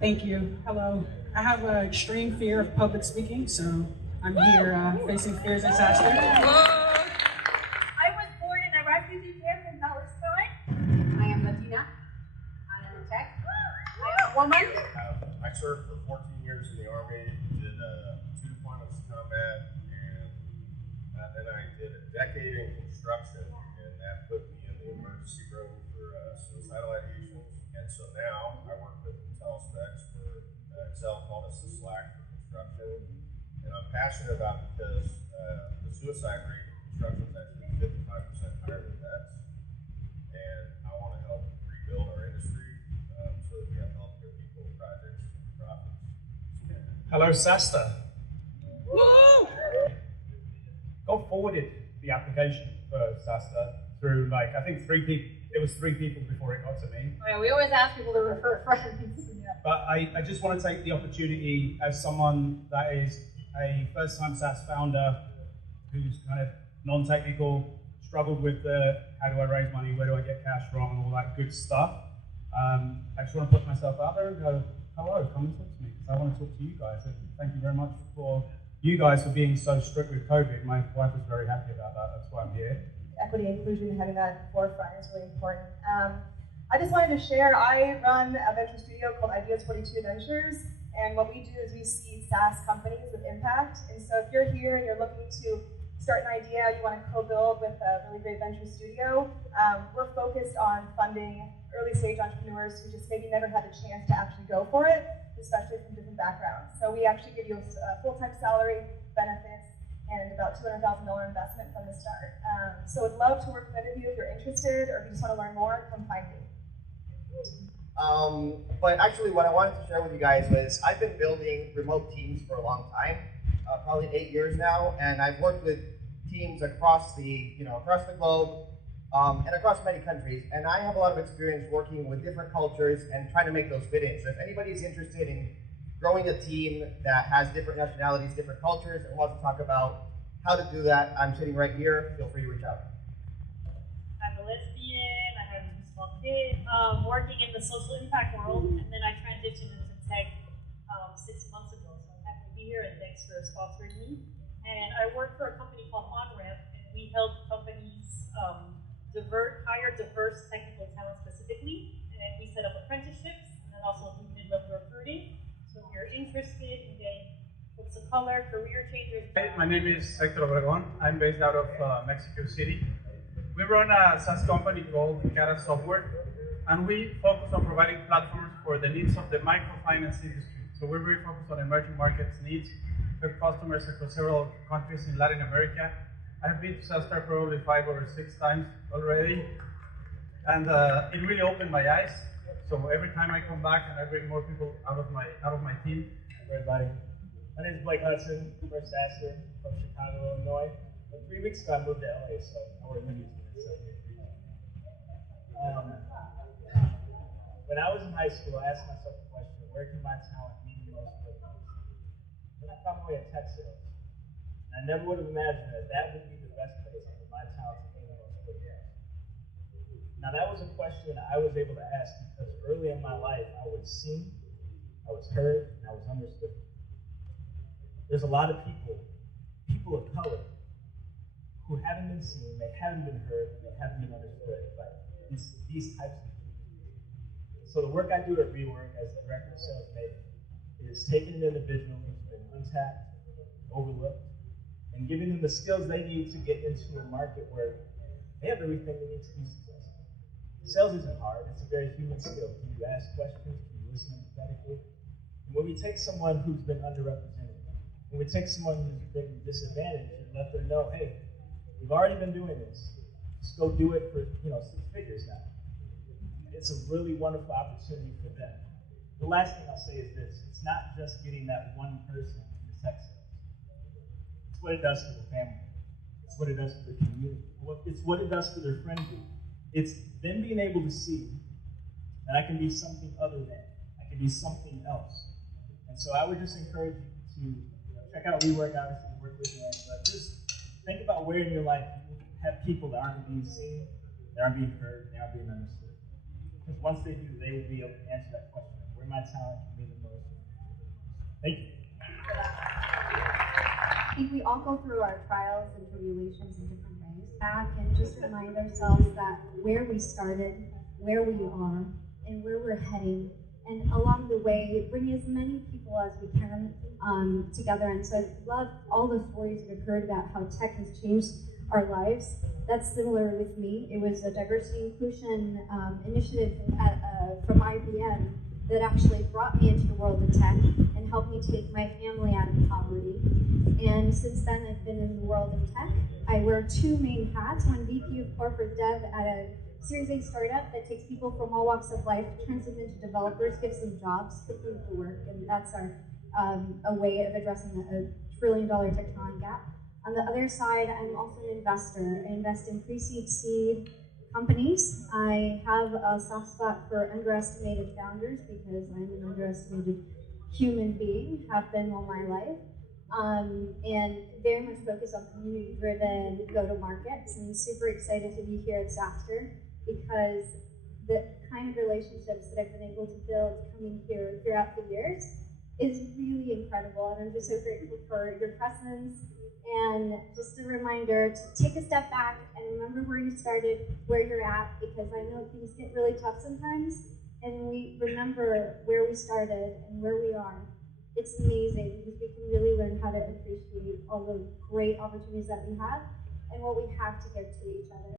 Thank you. Hello. I have an extreme fear of public speaking, so I'm here facing fears at SaaStr. I was born in a refugee camp in Palestine. I am Latina. I am a tech. I am a woman. I served for 14 years in the Army, did 2 deployments to combat, and then I did a decade in construction, and that put me in the emergency room for suicidal ideations. And so now I work with IntelliSpecs for Excel called us the Slack for construction, and I'm passionate about it because the suicide rate in construction is actually 55% higher than that, and I want to help rebuild our industry so that we have healthcare people, projects, and profits. Hello, SaaStr. Got forwarded the application for SaaStr through I think 3 people. It was 3 people before it got to me. Oh, yeah, we always ask people to refer friends. Yeah. But I just want to take the opportunity as someone that is a first-time SaaS founder who's kind of non-technical, struggled with the how do I raise money, where do I get cash from, and all that good stuff. I just want to put myself out there and go, hello, come and talk to me, because I want to talk to you guys. And thank you very much for you guys for being so strict with COVID. My wife was very happy about that. That's why I'm here. Equity and inclusion and having that at the forefront is really important. I just wanted to share, I run a venture studio called Ideas 42 Ventures, and what we do is we seed SaaS companies with impact. And so if you're here and you're looking to start an idea, you want to co-build with a really great venture studio, we're focused on funding early stage entrepreneurs who just maybe never had the chance to actually go for it, especially from different backgrounds. So we actually give you a full-time salary, benefits, and about $200,000 investment from the start. So I'd love to work with any of you if you're interested, or if you just want to learn more, come find me. But actually what I wanted to share with you guys was I've been building remote teams for a long time, probably 8 years now, and I've worked with teams across the globe and across many countries, and I have a lot of experience working with different cultures and trying to make those fit in. So if anybody's interested in growing a team that has different nationalities, different cultures, and wants to talk about how to do that, I'm sitting right here. Feel free to reach out. I'm a lesbian, I have a small kid, working in the social impact world, and then I transitioned into tech 6 months ago, so I'm happy to be here, and thanks for sponsoring me. And I work for a company called OnRamp, and we help companies hire diverse technical talent specifically, and we set up apprenticeships, and then also do mid-level recruiting. So if you're interested in getting books of color, career changers. Hey, my name is Hector Obregon. I'm based out of Mexico City. We run a SaaS company called Cara Software, and we focus on providing platforms for the needs of the microfinance industry. So we're very focused on emerging markets needs. We have customers across several countries in Latin America. I've been to SaaStr probably 5 or 6 times already, and it really opened my eyes. So every time I come back and I bring more people out of my team. Everybody, my name is Blake Hudson, first SaaStr from Chicago, Illinois. 3 weeks ago I moved to LA, so I work in music. When I was in high school, I asked myself the question, where can my talent mean the most for the most? Then I found my way in tech sales. And I never would have imagined that that would be the best place for my talent to mean the most for the most. Now that was a question I was able to ask because early in my life I was seen, I was heard, and I was understood. There's a lot of people of color, who haven't been seen, they haven't been heard, and they haven't been understood by these types of people. So the work I do at Rework as the director of sales maybe is taking an individual who's been untapped, overlooked, and giving them the skills they need to get into a market where they have everything they need to be successful. Sales isn't hard, it's a very human skill. Can you ask questions? Can you listen empathetically? And when we take someone who's been underrepresented, when we take someone who's been disadvantaged and let them know, hey, we've already been doing this. Just go do it for 6 figures now. It's a really wonderful opportunity for them. The last thing I'll say is this: it's not just getting that one person in the tech sales. It's what it does for the family. It's what it does for the community. It's what it does for their friend group. It's them being able to see that I can be something other than. I can be something else. And so I would just encourage you to check out Rework, obviously, work with me, but just think about where in your life you have people that aren't being seen, they aren't being heard, they aren't being understood. Because once they do, they will be able to answer that question: where my talent can mean Thank you. I think we all go through our trials and tribulations in different ways. Back and just remind ourselves that where we started, where we are, and where we're heading, and along the way, bring as many people as we can together. And so I love all the stories that have heard about how tech has changed our lives. That's similar with me. It was a diversity inclusion initiative from IBM that actually brought me into the world of tech and helped me take my family out of poverty. And since then, I've been in the world of tech. I wear two main hats, one VP of corporate dev at a Series A startup that takes people from all walks of life, turns them into developers, gives them jobs, puts them to work, and that's our a way of addressing a $1 trillion tech talent gap. On the other side, I'm also an investor. I invest in pre-seed, seed companies. I have a soft spot for underestimated founders because I'm an underestimated human being, have been all my life. And very much focused on community-driven go-to-markets. And super excited to be here at SaaStr because the kind of relationships that I've been able to build coming here throughout the years is really incredible. And I'm just so grateful for your presence. And just a reminder to take a step back and remember where you started, where you're at, because I know things get really tough sometimes. And we remember where we started and where we are. It's amazing because we can really learn how to appreciate all the great opportunities that we have and what we have to give to each other.